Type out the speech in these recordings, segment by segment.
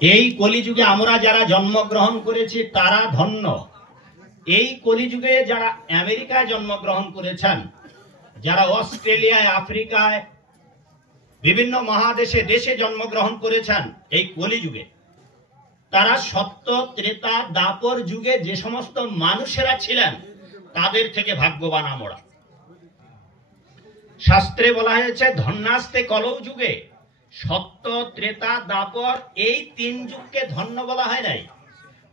এই কলিযুগে আমরা যারা জন্মগ্রহণ করেছি তারা ধন্য। এই কলিযুগে যারা আমেরিকায় জন্মগ্রহণ করেছেন, যারা অস্ট্রেলিয়ায়, আফ্রিকায়, বিভিন্ন মহাদেশে দেশে জন্মগ্রহণ করেছেন এই কলিযুগে, তারা সত্য, ত্রেতা, দাপর যুগে যে সমস্ত মানুষেরা ছিলেন তাদের থেকে ভাগ্যবান আমরা। শাস্ত্রে বলা হয়েছে ধন্যাস্তে কলৌ যুগে। সত্য, ত্রেতা, দাপর এই তিন যুগকে ধন্য বলা হয় নাই,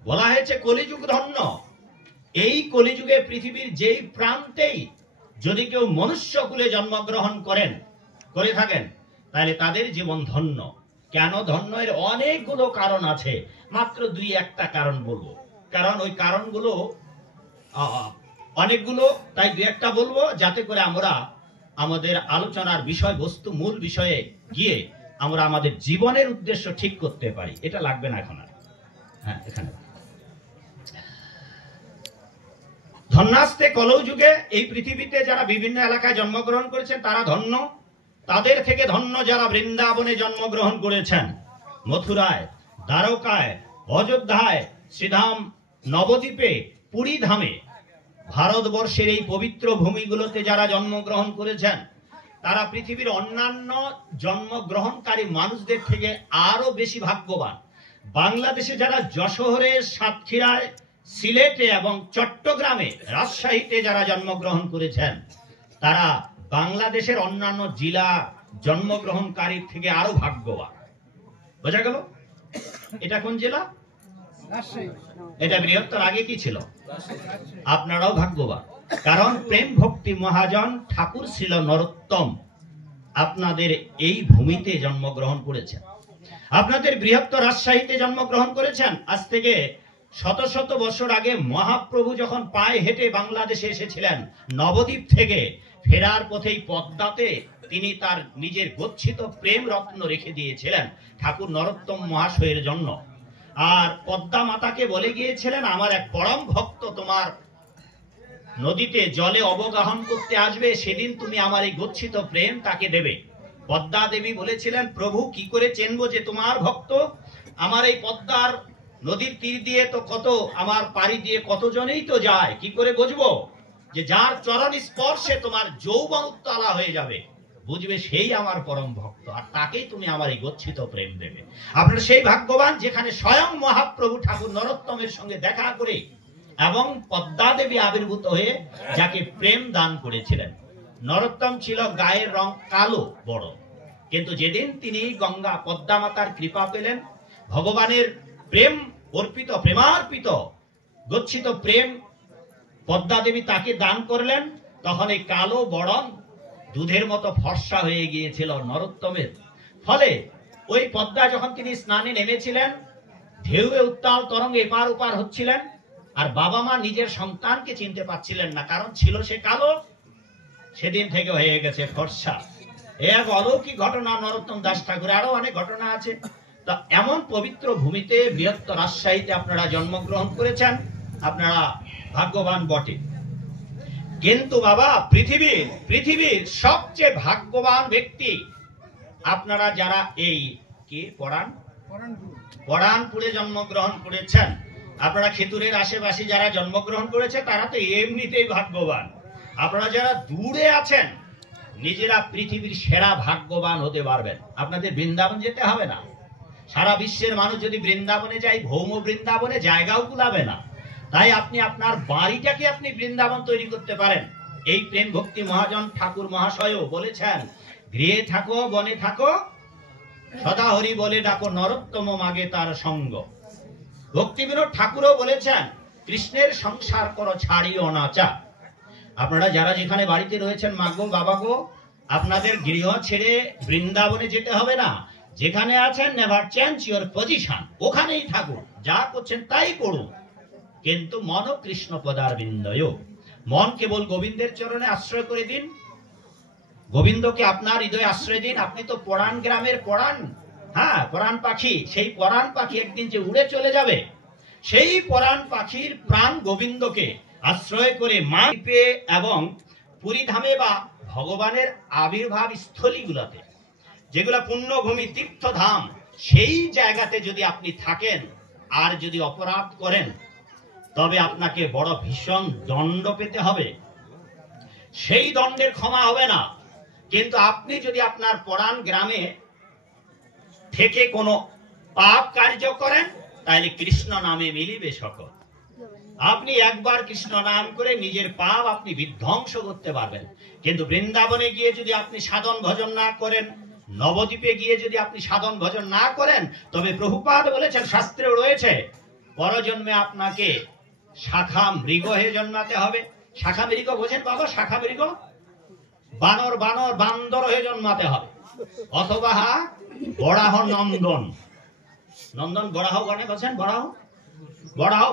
বলা হয়েছে কলিযুগ ধন্য। এই কলিযুগে পৃথিবীর যেই প্রান্তেই যদি কেউ মনুষ্যকুলে জন্মগ্রহণ করে থাকেন তাহলে তাদের জীবন ধন্য। কেন ধন্য? এর অনেকগুলো কারণ আছে, মাত্র দুই একটা কারণ বলবো, কারণ ওই কারণগুলো অনেকগুলো, তাই দুই একটা বলবো যাতে করে আমরা আমাদের আলোচনার বিষয়বস্তু, মূল বিষয়ে গিয়ে আমরা আমাদের জীবনের উদ্দেশ্য ঠিক করতে পারি। এটা লাগবে না এখন আর। হ্যাঁ, এখানে ধন্যাস্তে কলৌ যুগে এই পৃথিবীতে যারা বিভিন্ন এলাকায় জন্মগ্রহণ করেছেন তারা ধন্য। তাদের থেকে ধন্য যারা বৃন্দাবনে জন্মগ্রহণ করেছেন, মথুরায়, দ্বারকায়, অযোধ্যায়, শ্রীধাম, নবদ্বীপে, পুরী ধামে, ভারতবর্ষের এই পবিত্র ভূমিগুলোতে যারা জন্মগ্রহণ করেছেন তারা পৃথিবীর অন্যান্য জন্মগ্রহণকারী মানুষদের থেকে আরো বেশি ভাগ্যবান। বাংলাদেশে যারা যশোরে, সাতক্ষীরায়, সিলেটে এবং চট্টগ্রামে, রাজশাহীতে যারা জন্মগ্রহণ করেছেন তারা বাংলাদেশের অন্যান্য জেলা জন্মগ্রহণকারীর থেকে আরো ভাগ্যবান। বোঝা গেল? এটা কোন জেলা? এটা বৃহত্তর। আগে কি ছিল? আপনারাও ভাগ্যবান, কারণ প্রেম ভক্তি মহাজন ঠাকুর ছিল নরোত্তম আপনাদের এই ভূমিতে জন্মগ্রহণ করেছেন। আপনাদের বৃহত্তর রাজশাহীতে জন্মগ্রহণ করেছেন। আজ থেকে শত শত বছর আগে মহাপ্রভু যখন পায়ে হেঁটে বাংলাদেশে এসেছিলেন নবদ্বীপ থেকে, ফেরার পথেই পদ্মাতে তিনি তার নিজের গচ্ছিত প্রেম রত্ন রেখে দিয়েছিলেন ঠাকুর নরোত্তম মহাশয়ের জন্য। আর পদ্মা মাতাকে বলে গিয়েছিলেন, আমার এক পরম ভক্ত তোমার নদীতে জলে অবগাহন করতে আসবে, সেদিন তুমি আমার এই গচ্ছিত প্রেম তাকে দেবে। পদ্মা দেবী বলেছিলেন, প্রভু কি করে চিনবো যে তোমার ভক্ত? আমার এই পদ্মার নদীর তীর দিয়ে তো কত, আমার পাড়ি দিয়ে কতজনেই তো যায়, কি করে বুঝবো যে যার চরণ স্পর্শে তোমার যৌবন উত্তালা হয়ে যাবে, বুঝবে সেই আমার পরম ভক্ত, আর তাকেই তুমি আমার এই গচ্ছিত প্রেম দেবে। আপনারা সেই ভাগ্যবান যেখানে স্বয়ং মহাপ্রভু ঠাকুর নরোত্তমের সঙ্গে দেখা করে এবং পদ্মা দেবী আবির্ভূত হয়ে যাকে প্রেম দান করেছিলেন। নরোত্তম ছিল গায়ের রং কালো বড়, কিন্তু যেদিন তিনি গঙ্গা পদ্মা মাতার কৃপা পেলেন, ভগবানের প্রেম অর্পিত, প্রেমার্পিত গচ্ছিত প্রেম পদ্মা দেবী তাকে দান করলেন, তখন এই কালো বরণ দুধের মতো ফর্সা হয়ে গিয়েছিল নরোত্তমের। ফলে ওই পদ্মা যখন তিনি স্নানে নেমেছিলেন, ঢেউয়ে উত্তাল তরঙ্গে এপার ওপার হচ্ছিলেন, আর বাবা মা নিজের সন্তানকে চিনতে পারছিলেন না, কারণ ছিল সে কালো, সেদিন থেকে হয়ে গেছে ফর্সা। এক অলৌকিক ঘটনা নরোত্তম দাস ঠাকুর, আরো অনেক ঘটনা আছে। তা এমন পবিত্র ভূমিতে বৃহত্তর রাজশাহীতে আপনারা জন্মগ্রহণ করেছেন, আপনারা ভাগ্যবান বটে। কিন্তু বাবা, পৃথিবীর সবচেয়ে ভাগ্যবান ব্যক্তি আপনারা যারা এই কি পরানপুরে জন্মগ্রহণ করেছেন, আপনারা খেতুরের আশেপাশে যারা জন্মগ্রহণ করেছে তারা তো এমনিতেই ভাগ্যবান। আপনারা যারা দূরে আছেন নিজেরা পৃথিবীর সেরা ভাগ্যবান হতে পারবেন। আপনাদের বৃন্দাবন যেতে হবে না। সারা বিশ্বের মানুষ যদি বৃন্দাবনে যায়, ভৌম বৃন্দাবনে জায়গাও কুলাবে না। তাই আপনি আপনার বাড়িটাকে আপনি বৃন্দাবন তৈরি করতে পারেন। এই প্রেম ভক্তি মহাজন ঠাকুর মহাশয়ও বলেছেন, গৃহে থাকো বনে থাকো, সদা হরি বলে ডাকো, নরোত্তম মাগে তার সঙ্গ। ভক্তি বিনোদ ঠাকুরও বলেছেন, কৃষ্ণের সংসার করো ছাড়িও না চা। আপনারা যারা যেখানে বাড়িতে রয়েছেন, মাগো বাবা গো, আপনাদের গৃহ ছেড়ে বৃন্দাবনে যেতে হবে না। যেখানে আছেন নেভার চেঞ্জ ইউর পজিশন, ওখানেই থাকুন, যা করছেন তাই করুন, কিন্তু মন কৃষ্ণ পদারবিন্দয়, মন কেবল গোবিন্দের চরণে আশ্রয় করে দিন, গোবিন্দকে আপনার হৃদয়ে আশ্রয় দিন। আপনি তো পরাণ গ্রামের পরাণ, হ্যাঁ পরাণ পাখি, সেই পরাণ পাখি একদিন যে উড়ে চলে যাবে, সেই পরাণ পাখির প্রাণ গোবিন্দকে আশ্রয় করে মাপে এবং পুরী ধামে বা ভগবানের আবির্ভাব স্থলীগুলোতে, যেগুলা পুণ্যভূমি তীর্থধাম, সেই জায়গাতে যদি আপনি থাকেন আর যদি অপরাধ করেন, তবে আপনাকে বড় ভীষণ দণ্ড পেতে হবে। সেই দণ্ডের ক্ষমা হবে না। কিন্তু আপনি যদি আপনার পরাণ গ্রামে থেকে কোনো পাপ কার্য করেন, তাহলে কৃষ্ণ নামে মিলিবে সকল। আপনি একবার কৃষ্ণ নাম করে নিজের পাপ আপনি বিধ্বংস করতে পারবেন। কিন্তু বৃন্দাবনে গিয়ে যদি আপনি সাধন ভজন না করেন, নবদ্বীপে গিয়ে যদি আপনি সাধন ভজন না করেন, তবে প্রভুপাদ বলেছেন, শাস্ত্রে রয়েছে, পরজন্মে আপনাকে শাখা মৃগ হয়ে জন্মাতে হবে। শাখা মৃগ বোঝেন বাবা? শাখা মৃগ বানর বান্দর হয়ে জন্মাতে হবে, অথবা বরাহ নন্দন। নন্দন বরাহ গানে বলছেন,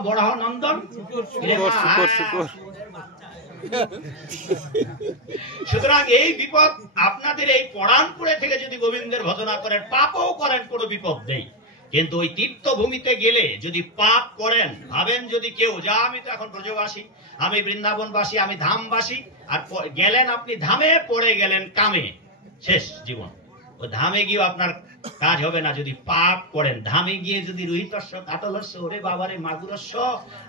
বরাহ নন্দন। সুতরাং এই বিপদ আপনাদের এই পরাণপুরে থেকে যদি গোবিন্দের ভজনা করেন, পাপও করেন, কোনো বিপদ নেই। কিন্তু ওই তীর্থভূমিতে গেলে যদি পাপ করেন, ভাবেন যদি কেউ, যা আমি তো এখন ব্রজবাসী, আমি বৃন্দাবনবাসী, আমি ধামবাসী, আর গেলেন আপনি ধামে, পড়ে গেলেন কামে, শেষ জীবন। ও ধামে গিয়ে আপনার কাজ হবে না যদি পাপ করেন। ধামে গিয়ে যদি রুহিতস্য, কাতলস্য, ওরে বাবারে মাগুরস্য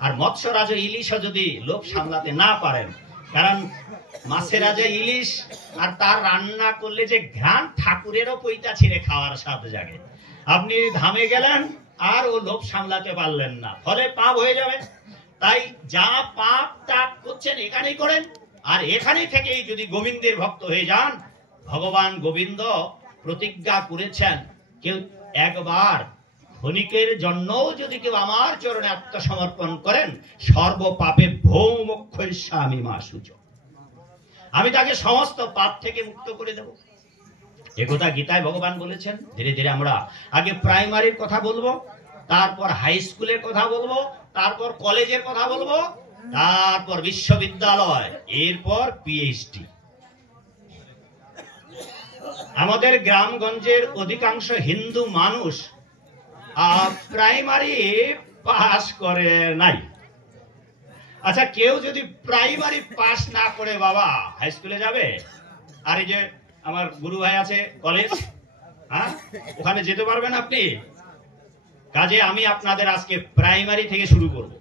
আর মৎস্য রাজা ইলিশও যদি লোভ সামলাতে না পারেন, কারণ মাছের রাজা ইলিশ আর তার রান্না করলে যে ঘ্রাণ, ঠাকুরেরও পৈতা ছিঁড়ে খাওয়ার স্বাদ জাগে। আপনি ধামে গেলেন আর ও লোভ সামলাতে পারলেন না, ফলে পাপ হয়ে যাবে। তাই যা পাপ তাপ করছেন এখানেই করেন, আর এখানেই থেকেই যদি গোবিন্দের ভক্ত হয়ে যান। ভগবান গোবিন্দ প্রতিজ্ঞা করেছেন, কেউ একবার ক্ষণিকের জন্যও যদি কেউ আমার চরণে আত্মসমর্পণ করেন, সর্ব পাপে ভৌমোক্ষয়িষ্যামি মা শুচো, আমি তাকে সমস্ত পাপ থেকে মুক্ত করে দেব। একথা গীতায় ভগবান বলেছেন। ধীরে ধীরে আমরা আগে প্রাইমারির কথা বলবো, তারপর হাই স্কুলের কথা বলবো, তারপর কলেজের কথা বলবো, তারপর বিশ্ববিদ্যালয়, এরপর পিএইচডি। আমাদের গ্রামগঞ্জের অধিকাংশ হিন্দু মানুষ প্রাইমারি পাস করে নাই। আচ্ছা, কেউ যদি প্রাইমারি পাস না করে বাবা হাই স্কুলে যাবে? আর এই যে আমার গুরু ভাই আছে কলেজ, ওখানে যেতে পারবেন আপনি? কাজে আমি আপনাদের আজকে প্রাইমারি থেকে শুরু করব,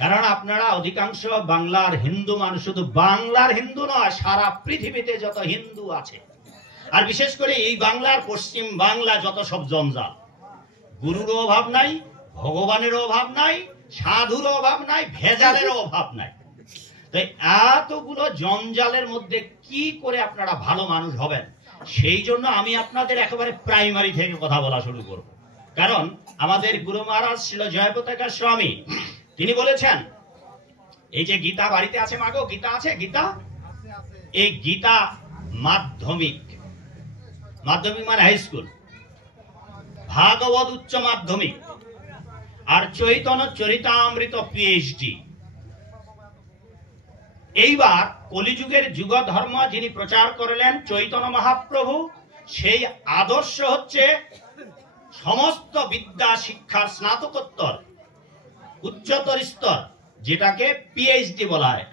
কারণ আপনারা অধিকাংশ বাংলার হিন্দু মানুষ। শুধু বাংলার হিন্দু নয়, সারা পৃথিবীতে যত হিন্দু আছে, আর বিশেষ করে এই বাংলার পশ্চিম বাংলা যত সব জঞ্জাল, গুরুরও অভাব নাই, ভগবানেরও অভাব নাই, সাধুর অভাব নাই, ভেজালেরও অভাব নাই। তাই এতগুলো জঞ্জালের মধ্যে কি করে আপনারা ভালো মানুষ হবেন, সেই জন্য আমি আপনাদের একেবারে প্রাইমারি থেকে কথা বলা শুরু করব। কারণ আমাদের গুরু মহারাজ ছিল জয়প্রতাকা স্বামী, তিনি বলেছেন, এই যে গীতা বাড়িতে আছে মাগো, গীতা আছে, গীতা, এই গীতা মাধ্যমিক, মাধ্যমিক মানে হাই স্কুল, ভাগবত উচ্চ মাধ্যমিক, আর চৈতন্য চরিতামৃত পিএইচডি। এইবার কলিযুগের যুগ ধর্ম যিনি প্রচার করলেন চৈতন্য মহাপ্রভু, সেই আদর্শ হচ্ছে সমস্ত বিদ্যা শিক্ষার স্নাতকোত্তর উচ্চতর স্তর, যেটাকে পিএইচডি বলা হয়।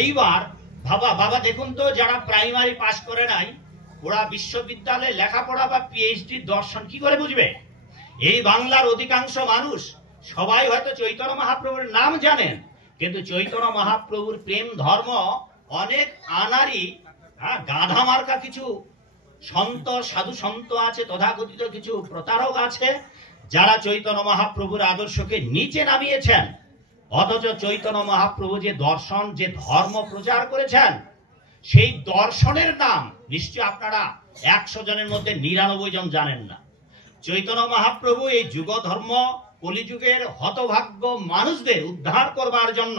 এইবার বাবা দেখুন তো, যারা প্রাইমারি পাস করে নাই, ওরা বিশ্ববিদ্যালয়ে লেখাপড়া বা পিএইচডি দর্শন কি করে বুঝবে? এই বাংলার অধিকাংশ মানুষ সবাই হয়তো চৈতন্য মহাপ্রভুর নাম জানেন, কিন্তু চৈতন্য মহাপ্রভুর প্রেম ধর্ম অনেক আনারি গাধা মার্কা কিছু সন্ত, সাধু সন্ত আছে, তথাকথিত কিছু প্রতারক আছে, যারা চৈতন্য মহাপ্রভুর আদর্শকে নিচে নামিয়েছেন। অথচ চৈতন্য মহাপ্রভু যে দর্শন, যে ধর্ম প্রচার করেছেন, সেই দর্শনের নাম নিশ্চয় আপনারা 100 জনের মধ্যে 99 জন জানেন না। চৈতন্য মহাপ্রভু এই যুগ ধর্ম কলিযুগের হতভাগ্য মানুষদের উদ্ধার করবার জন্য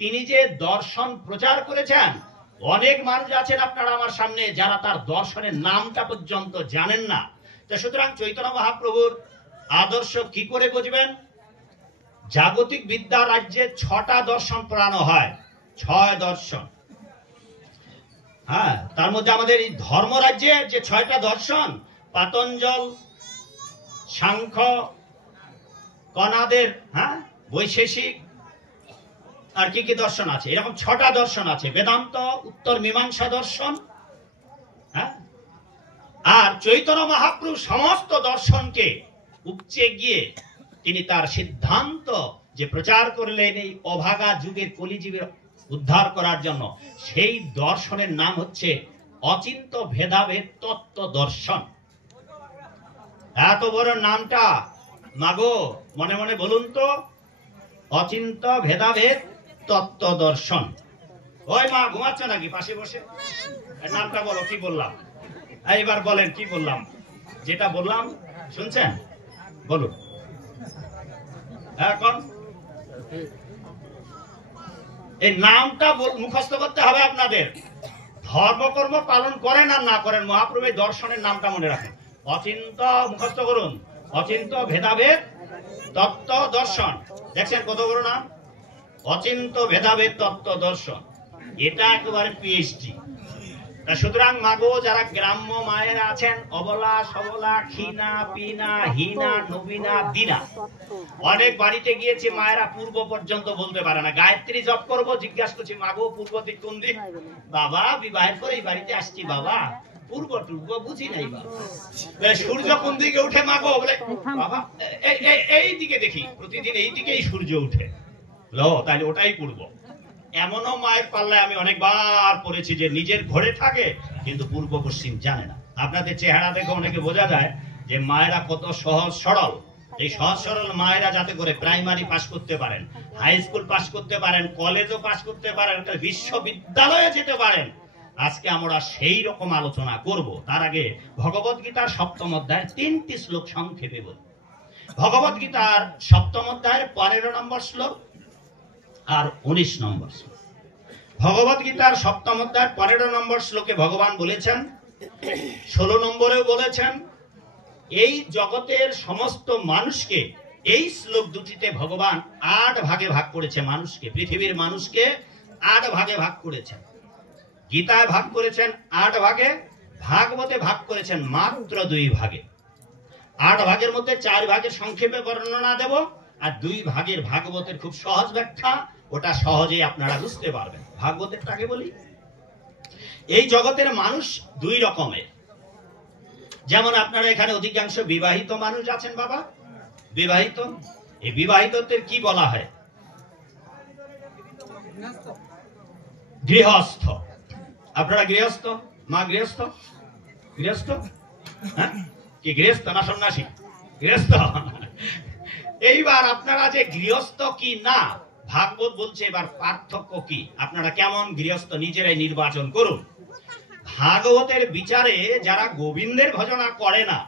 তিনি যে দর্শন প্রচার করেছেন, অনেক মানুষ আছেন আপনারা আমার সামনে যারা তার দর্শনের নামটা পর্যন্ত জানেন না। তো সুতরাং চৈতন্য মহাপ্রভুর আদর্শ কি করে বুঝবেন? জাগতিক বিদ্যা রাজ্যে 6টা দর্শন পড়ানো হয়, 6 দর্শন। তার মধ্যে আমাদের এই ধর্ম রাজ্যে যে 6টা দর্শন, পাতঞ্জল, সাংখ্য, কণাদের বৈশেষিক, আর কি কি দর্শন আছে, এরকম 6টা দর্শন আছে। বেদান্ত, উত্তর মীমাংসা দর্শন, আর চৈতন্য মহাপ্রভু সমস্ত দর্শনকে উপচে গিয়ে তিনি তার সিদ্ধান্ত যে প্রচার করলেন এই অভাগা যুগের কলিজীবের উদ্ধার করার জন্য, সেই দর্শনের নাম হচ্ছে অচিন্ত ভেদাভেদ তত্ত্ব দর্শন। এত বড় নামটা মাগো মনে মনে বলুন তো, অচিন্ত ভেদাভেদ তত্ত্ব দর্শন। ওই মা ঘুমাচ্ছ নাকি পাশে বসে? নামটা বলো, কি বললাম? এইবার বলেন কি বললাম? যেটা বললাম শুনছেন? বলুন এখন। এই নামটা মুখস্থ করতে হবে আপনাদের। ধর্মকর্ম পালন করেন আর না করেন, মহাপ্রভুর দর্শনের নামটা মনে রাখেন। অচিন্ত, মুখস্থ করুন, অচিন্ত ভেদাভেদ তত্ত্ব দর্শন। দেখছেন কত বড় নাম, অচিন্ত ভেদাভেদ তত্ত্ব দর্শন। এটা একেবারে পিএইচডি। সুতরাং মাগো যারা গ্রাম্য মায়েরা আছেন, অবলা সবলা, ক্ষীণা পিনা হীনা নবীনা দিনা, অনেক বাড়িতে গিয়েছি মায়েরা পূর্ব পর্যন্ত বলতে পারে না। গায়ত্রী জপ করবো, জিজ্ঞাসা করছি মাগো পূর্ব দিক কোন দিক? বাবা বিবাহের পরে এই বাড়িতে আসছি বাবা, পূর্ব টুর্ব বুঝি নাই বাবা। সূর্য কোন দিকে উঠে মাগো? বলে বাবা এই দিকে দেখি, প্রতিদিন এই দিকেই সূর্য উঠে। লো তাহলে ওটাই পূর্ব। এমনও মায়ের পাল্লায় আমি অনেকবার পড়েছি যে নিজের ঘরে থাকে কিন্তু পূর্ব পশ্চিম জানে না। আপনাদের চেহারা দেখে অনেকে বোঝা যায় যে মায়েরা কত সহজ সরল। এই সহজ সরল মায়েরা যাতে করে প্রাইমারি পাস করতে পারেন, হাই স্কুল পাস করতে পারেন, কলেজও পাস করতে পারেন, বিশ্ববিদ্যালয়ে যেতে পারেন, আজকে আমরা সেই রকম আলোচনা করব। তার আগে ভগবত গীতার 7ম অধ্যায়ের 3টি শ্লোক সংক্ষেপে বলি। ভগবত গীতার 7ম অধ্যায়ের 15 নম্বর শ্লোক আর 19 নম্বর শ্লোক। ভগবত গীতার 7ম অধ্যায়ের 15 নম্বর শ্লোকে ভগবান বলেছেন, 16 নম্বরেও বলেছেন, এই জগতের সমস্ত মানুষকে, এই শ্লোক দুটিতে ভগবান 8 ভাগে ভাগ করেছে মানুষকে, পৃথিবীর মানুষকে 8 ভাগে ভাগ করেছেন। গীতায় ভাগ করেছেন 8 ভাগে, ভাগবতে ভাগ করেছেন মাত্র 2 ভাগে। 8 ভাগের মধ্যে 4 ভাগের সংক্ষেপে বর্ণনা দেব, আর 2 ভাগের ভাগবতের খুব সহজ ব্যাখ্যা, ওটা সহজেই আপনারা বুঝতে পারবেন। ভাগবতেরটাকে বলি। এই জগতের মানুষ 2 রকমের। যেমন আপনারা এখানে অধিকাংশ বিবাহিত মানুষ আছেন বাবা, বিবাহিত। এই বিবাহিতদের কি বলা হয়? গৃহস্থ। আপনারা গৃহস্থ? মা গৃহস্থ? গৃহস্থ? হ্যাঁ কি গৃহস্থ না সন্ন্যাসী? গৃহস্থ। এইবার আপনারা যে গৃহস্থ কি না, ভাগবত বলছে এবার পার্থক্য কি, আপনারা কেমন গৃহস্থ নিজেরাই নির্বাচন করুন। ভাগবতের বিচারে যারা গোবিন্দের ভজনা করে না,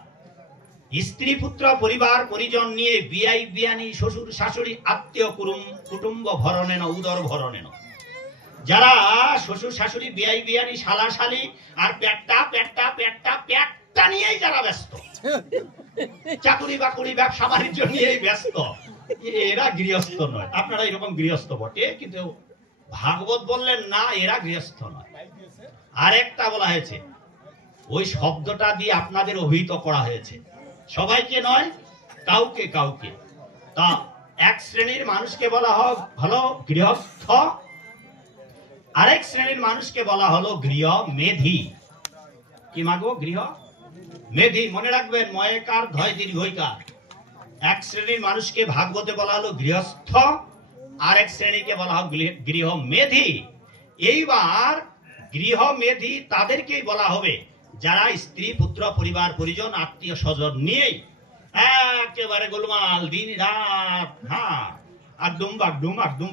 স্ত্রী পুত্র পরিবার পরিজন নিয়ে বিয়াই বিয়ানি শ্বশুর শাশুড়ি আত্মীয় কুটুম্ব ভরণেন উদর ভরণেন, যারা শ্বশুর শাশুড়ি বিয়াই বিয়ানি শালা শালি আর পেটটা পেটটা পেটটা পেটটা নিয়েই যারা ব্যস্ত, চাকুরি বাকুরি ব্যবসা বাণিজ্য নিয়েই ব্যস্ত, এরা গৃহস্থ নয়। আপনারা এরকম গৃহস্থ বটে, কিন্তু ভাগবত বললেন না এরা গৃহস্থ নয়। আরেকটা বলা হয়েছে, ওই শব্দটা দিয়ে আপনাদের অভিহিত করা হয়েছে, সবাইকে নয় কাউকে কাউকে। তা এক শ্রেণীর মানুষকে বলা হলো গৃহস্থ, আরেক শ্রেণীর মানুষকে বলা হলো গৃহ মেধি। কি মাগো? গৃহ মেধি। মনে রাখবেন, ময়কার ধয় দীর্ঘইকার। এক শ্রেণীর মানুষকে ভাগবতে বলা হলো গৃহস্থ, আরেক শ্রেণীকে বলা হলো গৃহ মেধি। এইবার গৃহ মেধি তাদেরকেই বলা হবে যারা স্ত্রী পুত্র পরিবার পরিজন আত্মীয় স্বজন নিয়েই একেবারে গোলমাল দিন রাত, হ্যাঁ আগডুম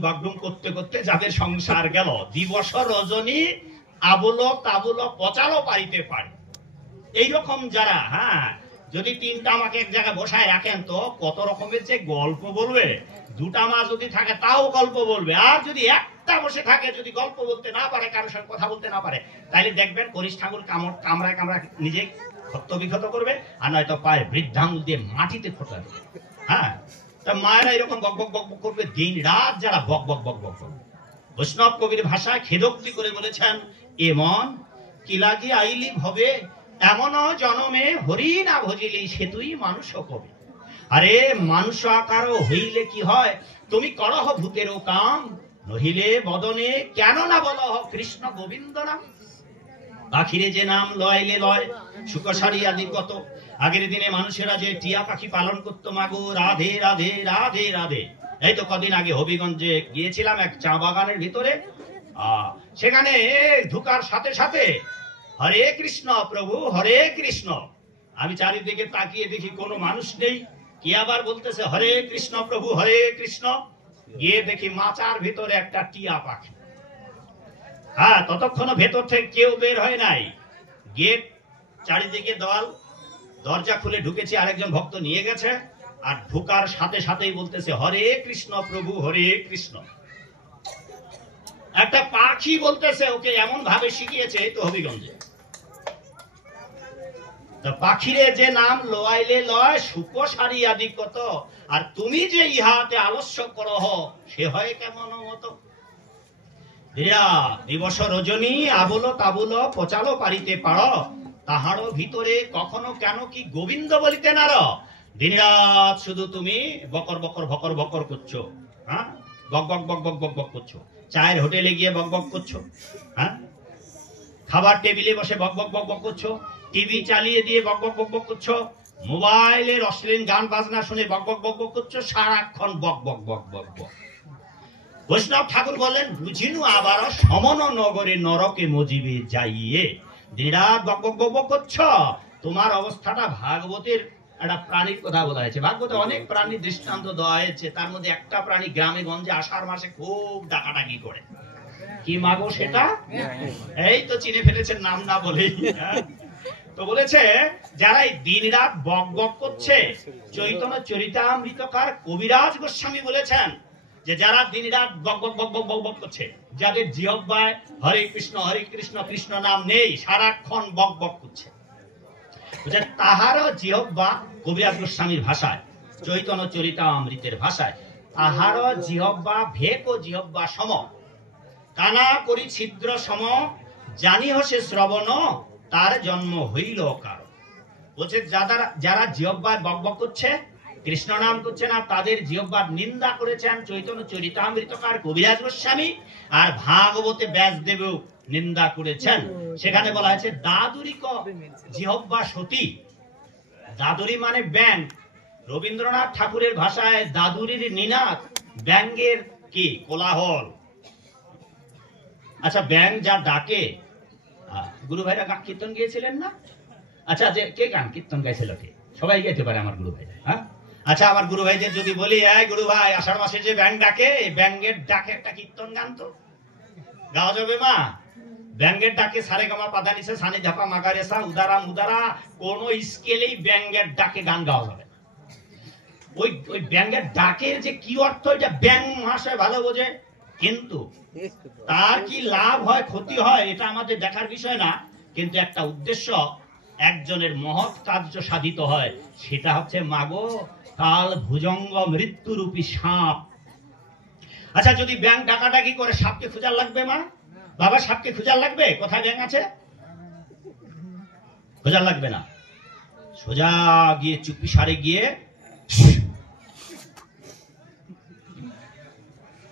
বাগডুম করতে করতে যাদের সংসার গেল, দিবস রজনী আবুলো তাবুলো পচালো পাইতে পারে। এইরকম যারা, হ্যাঁ যদি 3টা আমাকে এক জায়গায় বসায় রাখেন তো কত রকমের যে গল্প বলবে। 2টা মা যদি থাকে তাও গল্প বলবে, আর যদি একটা বসে থাকে যদি গল্প বলতে না পারে, কারোর সঙ্গে কথা বলতে না পারে, তাহলে দেখবেন করিস ঠাকুর কামড়ায় কামড়ায় নিজে ক্ষত বিক্ষত করবে, আর নয়তো পায়ে বৃদ্ধাঙ্গুল দিয়ে মাটিতে ফোটা দেবে। হ্যাঁ, তা মায়েরা এরকম বক বক বক করবে দিন রাত, যারা বক বক বক বক করবে। বৈষ্ণব কবির ভাষায় খেদোক্তি করে বলেছেন, এমন কি লাগি আইলি ভবে, এমন জনমে হরি না ভজিলি সে তুই মানুষ কবি। আরে মানুষ আকার হইলে কি হয়, তুমি করহ ভূতেরও কাম, নহিলে বদনে কেন না বলহ কৃষ্ণ গোবিন্দ নাম। পাখিরে যে নাম লয়লে লয়, সুকসারি আদি কত। আগের দিনে মানুষেরা যে টিয়া পাখি পালন করতো, মাগো রাধে রাধে রাধে রাধে। এই তো কদিন আগে হবিগঞ্জে গিয়েছিলাম এক চা বাগানের ভিতরে, সেখানে ঢুকার সাথে সাথে হরে কৃষ্ণ প্রভু হরে কৃষ্ণ। আমি চারিদিকে তাকিয়ে দেখি কোনো মানুষ নেই, কি আবার বলতেছে হরে কৃষ্ণ প্রভু হরে কৃষ্ণ। গিয়ে দেখি মাচার ভিতরে একটা টিয়া পাখি। হ্যাঁ, ততক্ষণ ভেতর থেকে কেউ বের হয় নাই। গেট চারিদিকে দেওয়াল, দরজা খুলে ঢুকেছি, আরেকজন ভক্ত নিয়ে গেছে, আর ঢুকার সাথে সাথেই বলতেছে হরে কৃষ্ণ প্রভু হরে কৃষ্ণ। একটা পাখি বলতেছে, ওকে এমন ভাবে শিখিয়েছে তো হবিগঞ্জে। পাখিরে যে নাম লয়াইলে লয়, সুকসারি আদি কত। আর তুমি যে ইহাতে আলস্য করহ, সে হয় কেমন মতো। দিবস রজনী আবুল তাবুল পচালো পারিতে পার, তাহারও ভিতরে কখনো কেন কি গোবিন্দ বলিতে নার। দিন রাত শুধু তুমি বকর বকর ভকর ভকর করছো, হ্যাঁ, বক বক বক বক বক বক করছো। চায়ের হোটেলে গিয়ে বক বক করছো, হ্যাঁ, খাবার টেবিলে বসে বক বক বক বক করছো, টিভি চালিয়ে দিয়ে বক বক বক বক করছো, মোবাইলের অশ্লীল গান বাজনা শুনে বক বক বক বক করছো, সারাক্ষণ বক বক বক বক বক। বৈষ্ণব ঠাকুর বলেন, বুঝিনু আবার সমন নগরে নরকে মজিবে যাইয়ে। দিনরাত বক বক বক বক করছ। তোমার অবস্থাটা ভাগবতের একটা প্রাণীর কথা বলা হয়েছে। ভাগবতে অনেক প্রাণীর দৃষ্টান্ত দেওয়া হয়েছে, তার মধ্যে একটা প্রাণী গ্রামে গঞ্জে আষাঢ় মাসে খুব ডাকাডাকি করে। কি মাগো সেটা? এই তো চিনে ফেলেছেন নাম না বলেই। তো বলেছে, যারা এই দিন রাত বক বক করছে, চৈতন্য চরিতামৃতকার কবিরাজ গোস্বামী বলেছেন যে যারা দিন রাত বক বক বক বক বক বক করছে, যাদের জিহ্বায় হরে কৃষ্ণ কৃষ্ণ নাম নেই, সারাক্ষণ বক বক করছে, তাহারও জিহ্বা, কবিরাজ গোস্বামীর ভাষায়, চৈতন্য চরিতামৃতের ভাষায়, তাহারও জিহ্বা ভেক ও জিহ্বা সম, কানা করি ছিদ্র সম, জানি হসে শ্রবণ, তার জন্ম হইল কার। বলছে যারা জিহ্বায় বক বক করছে, কৃষ্ণ নাম করছে না, তাদের জিহ্বার নিন্দা করেছেন চৈতন্য চরিতামৃতকার কবিরাজ গোস্বামী, আর ভাগবতে ব্যাসদেবও নিন্দা করেছেন। সেখানে বলা হয়েছে দাদুরিক জিহ্বা সতী। দাদুরি মানে ব্যাং। রবীন্দ্রনাথ ঠাকুরের ভাষায় দাদুরির নিনাদ, ব্যাঙ্গের কি কোলাহল। আচ্ছা, ব্যাং যা ডাকে, গুরু ভাইরা গান কীর্তন গিয়েছিলেন না? আচ্ছা, যে কে গান কীর্তন গাইছিল, কে? সবাই গাইতে পারে আমার গুরু ভাইরা, হ্যাঁ। আচ্ছা, আমার গুরু ভাইদের যদি বলি, এই গুরু ভাই, আষাঢ় মাসে যে ব্যাং ডাকে, ব্যাঙ্গের ডাকে একটা কীর্তন গান তো গাওয়া যাবে মা? ব্যাঙ্গের ডাকে সারে গামা পাদা নিচে সানি ধাপা মাগারেসা উদারা মুদারা, কোন স্কেলেই ব্যাঙ্গের ডাকে গান গাওয়া যাবে। ওই ব্যাঙ্গের ডাকের যে কি অর্থ, এটা ব্যাং ভাষায় ভালো বোঝে, কিন্তু তার কি লাভ হয় ক্ষতি হয় এটা আমাদের দেখার বিষয় না। কিন্তু একটা উদ্দেশ্য, একজনের মহৎ কার্য সাধিত হয়, সেটা হচ্ছে মাগো কাল ভুজঙ্গ মৃত্যুরূপী সাপ। আচ্ছা, যদি ব্যাং ডাকাডাকি করে, সাপকে খুঁজার লাগবে মা? বাবা, সাপকে খুঁজার লাগবে? কোথায় ব্যাং আছে? খোঁজার লাগবে না, সোজা গিয়ে চুপি সারে গিয়ে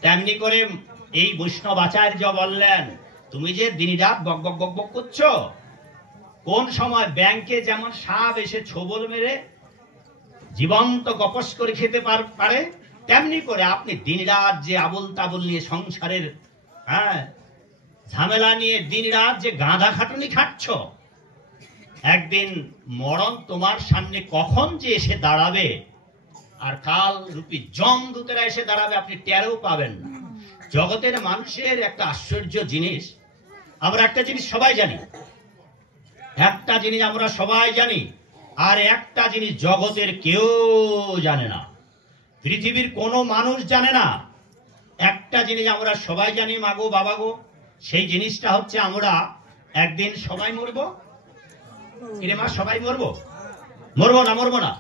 তেমনি করে এই বৈষ্ণব আচার্য বললেন, তুমি যে দিনরাত বক বক বক বক করছো, কোন সময় ব্যাংকে যেমন সাপ এসে ছোবল মেরে জীবন্ত গপস করে খেতে পারে, তেমনি করে আপনি দিনরাত যে আবল তাবল নিয়ে সংসারের, হ্যাঁ, ঝামেলা নিয়ে দিনরাত যে গাঁধা খাটুনি খাটছ, একদিন মরণ তোমার সামনে কখন যে এসে দাঁড়াবে, আর কাল রূপী যমদূতেরা এসে দাঁড়াবে, আপনি টেরও পাবেন না। জগতের মানুষের একটা আশ্চর্য জিনিস, আমরা একটা জিনিস সবাই জানি, একটা জিনিস আমরা সবাই জানি, আর একটা জিনিস জগতের কেউ জানে না, পৃথিবীর কোনো মানুষ জানে না। একটা জিনিস আমরা সবাই জানি মাগো বাবা গো, সেই জিনিসটা হচ্ছে আমরা একদিন সবাই মরবো। কিরে মা, সবাই মরবো? মরবো না? মরবো না?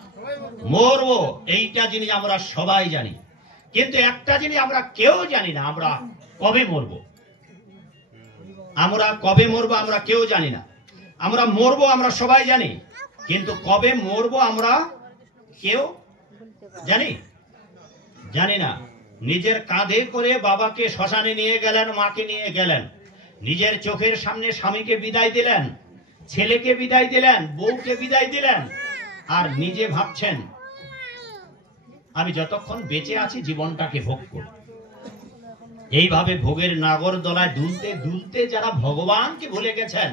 মরবো, এইটা জিনিস আমরা সবাই জানি। কিন্তু একটা জিনিস আমরা কেউ জানি না, আমরা কবে মরবো। আমরা কবে মরবো আমরা কেউ জানি না। আমরা মরবো আমরা সবাই জানি, কিন্তু কবে মরবো আমরা কেউ জানি না। নিজের কাঁধে করে বাবাকে শ্মশানে নিয়ে গেলেন, মাকে নিয়ে গেলেন, নিজের চোখের সামনে স্বামীকে বিদায় দিলেন, ছেলেকে বিদায় দিলেন, বউকে বিদায় দিলেন, আর নিজে ভাবছেন আমি যতক্ষণ বেঁচে আছি জীবনটাকে ভোগ করব। এইভাবে ভোগের নাগরদোলায় দুলতে দুলতে যারা ভগবানকে ভুলে গেছেন,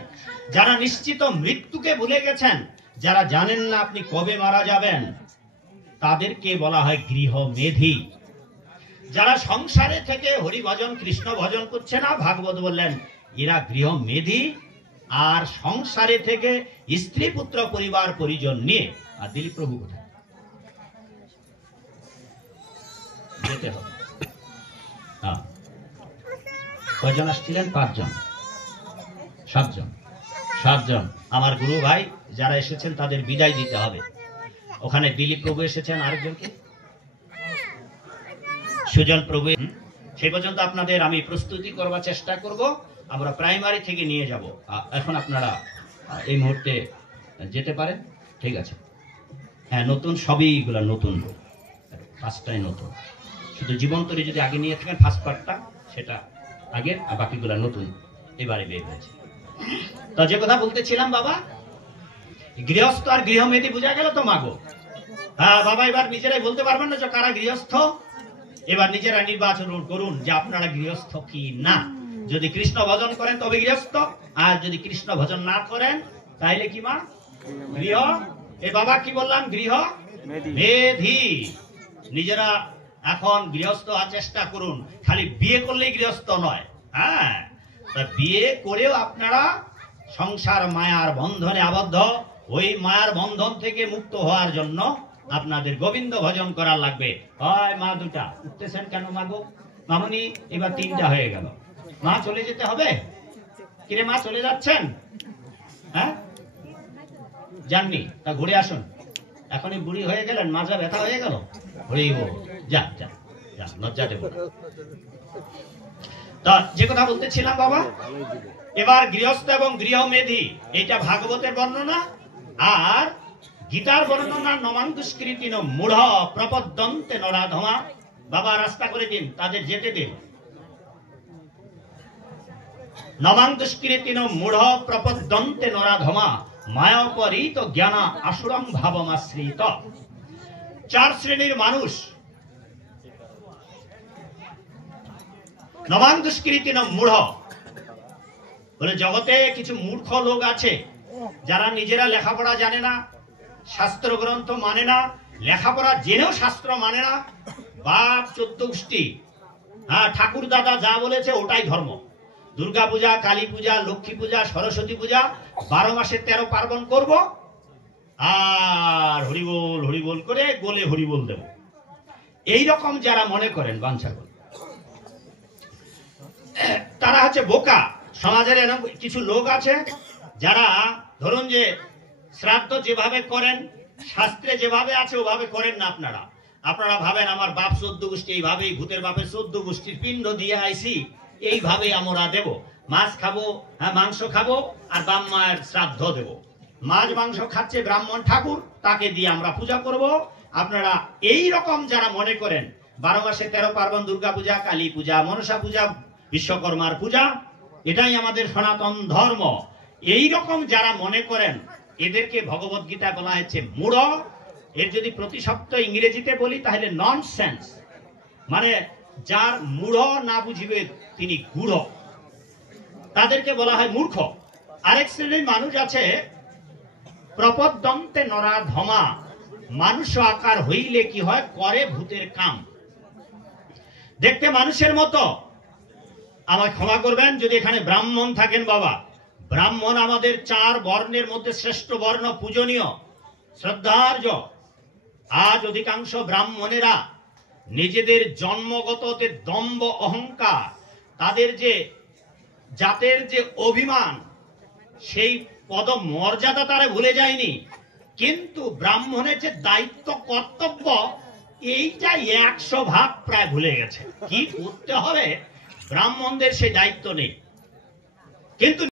যারা নিশ্চিত মৃত্যুকে ভুলে গেছেন, যারা জানেন না আপনি কবে মারা যাবেন, তাদেরকে বলা হয় গৃহমেধী। যারা সংসারে থেকে হরি ভজন কৃষ্ণ ভজন করছে না, ভাগবত বললেন এরা গৃহমেধী। আর সংসারে থেকে স্ত্রী পুত্র পরিবার পরিজন নিয়ে, আর দিলীপ প্রভু কোথায় যেতে হবে? কয়জন আসছিলেন? 5 জন, 7 জন, 7 জন। আমার গুরু ভাই যারা এসেছেন তাদের বিদায় দিতে হবে। ওখানে দিলীপ প্রভু এসেছেন, আরেকজনকে সুজন প্রভু। সেই পর্যন্ত আপনাদের আমি প্রস্তুতি করবার চেষ্টা করব। আমরা প্রাইমারি থেকে নিয়ে যাব। এখন আপনারা এই মুহূর্তে যেতে পারেন, ঠিক আছে? হ্যাঁ, নতুন সবইগুলা নতুন, 5টাই নতুন। শুধু জীবন্তরী যদি আগে নিয়ে থাকেন ফার্স্ট পার্টটা, সেটা আগের, আর বাকিগুলা নতুন এবারে বের হয়েছে। তো যে কথা বলতেছিলাম বাবা, গৃহস্থ আর গৃহমেধী বোঝা গেল তো মাগো? হ্যাঁ বাবা, এবার নিজেরাই বলতে পারবেন না যে কারা গৃহস্থ? এবার নিজেরা নির্বাচন করুন যে আপনারা গৃহস্থ কি না। যদি কৃষ্ণ ভজন করেন তবে গৃহস্থ, আর যদি কৃষ্ণ ভজন না করেন তাইলে কি মা? গৃহ। এ বাবা কি বললাম? গৃহ মেধী। নিজেরা এখন গৃহস্থ হওয়ার চেষ্টা করুন। খালি বিয়ে করলেই গৃহস্থ নয়, হ্যাঁ, বিয়ে করেও আপনারা সংসার মায়ার বন্ধনে আবদ্ধ। ওই মায়ার বন্ধন থেকে মুক্ত হওয়ার জন্য আপনাদের গোবিন্দ ভজন করা লাগবে। হয় মা দুটা উঠতেছেন কেন মাগো? মামুনি এবার 3টা হয়ে গেল। মা চলে যেতে হবে? কিরে মা চলে যাচ্ছেন? হ্যাঁ, জাননি? তা ঘুরে আসুন। এখনই বুড়ি হয়ে গেলেন, মাজা ব্যথা হয়ে গেল। যা যা যা, লজ্জা দেব না। তা যে কথা বলতেছিলাম বাবা, এবার গৃহস্থ এবং গৃহমেধী এটা ভাগবতের বর্ণনা। আর গীতার বর্ণনা নমাং দুষ্কৃতিন মূঢ় প্রপদ্যন্তে নরাধমা। বাবা রাস্তা করে দিন, তাদের যেতে দিন। নমাং দুষ্কৃতিন মূঢ় প্রপদ্যন্তে নরাধমা মায়াপরীত জ্ঞানা আসুরং ভাবমাশ্রিত। 4 শ্রেণীর মানুষ। নমাং দুষ্কৃতিন মূঢ় বলে জগতে কিছু মূর্খ লোক আছে যারা নিজেরা লেখাপড়া জানে না, শাস্ত্র গ্রন্থ মানে না, লেখাপড়া জেনেও শাস্ত্র মানে না। বাপ 14 গোষ্ঠী, হ্যাঁ, ঠাকুর দাদা যা বলেছে ওটাই ধর্ম। দুর্গা পূজা, কালী পূজা, লক্ষ্মী পূজা, সরস্বতী পূজা 12 মাসে 13 পার্বণ করব, আর হরিবোল হরিবোল করে গোলে হরিবোল দেব। এইরকম যারা মনে করেন বাঞ্ছা করে, তারা হচ্ছে বোকা। সমাজের এরকম কিছু লোক আছে যারা ধরুন যে শ্রাদ্ধ যেভাবে করেন, শাস্ত্রে যেভাবে আছে ওভাবে করেন না। আপনারা ভাবেন আমার বাপ 14 গোষ্ঠী এইভাবেই, ভূতের বাপের 14 গোষ্ঠীর পিণ্ড দিয়ে আইছি, এইভাবে আমরা দেব। মাছ খাবো, হ্যাঁ, মাংস খাবো, আর বাম্মায়ের শ্রাদ্ধ দেব। মাছ মাংস খাচ্ছে ব্রাহ্মণ ঠাকুর, তাকে দিয়ে আমরা পূজা করব। আপনারা এই রকম যারা মনে করেন 12 মাসে 13 পার্বণ, দুর্গা পূজা, কালী পূজা, মনসা পূজা, বিশ্বকর্মার পূজা, এটাই আমাদের সনাতন ধর্ম। এই রকম যারা মনে করেন এদেরকে ভগবত গীতা বলা হয়েছে মূঢ়। এর যদি প্রতিশব্দ ইংরেজিতে বলি তাহলে ননসেন্স, মানে যার মূঢ় না বুঝিবে তিনি গূঢ়, তাদেরকে বলা হয় মূর্খ। আরেক শ্রেণীর মানুষ আছে প্রপদ্যন্তে নরাধমা। মানুষ আকার হইলে কি হয়? করে ভূতের কাম। দেখতে মানুষের মতো, আমায় ক্ষমা করবেন যদি এখানে ব্রাহ্মণ থাকেন বাবা। ব্রাহ্মণ আমাদের 4 বর্ণের মধ্যে শ্রেষ্ঠ বর্ণ, পূজনীয়, শ্রদ্ধার্য। আজ অধিকাংশ ব্রাহ্মণেরা নিজেদের জন্মগত যে দম্ভ অহংকার, তাদের যে জাতের যে অভিমান, সেই পদ মর্যাদা তারা ভুলে যায়নি। কিন্তু ব্রাহ্মণের যে দায়িত্ব কর্তব্য, এইটা 100 ভাগ প্রায় ভুলে গেছে। কি করতে হবে ব্রাহ্মণদের সেই দায়িত্ব নেই। কিন্তু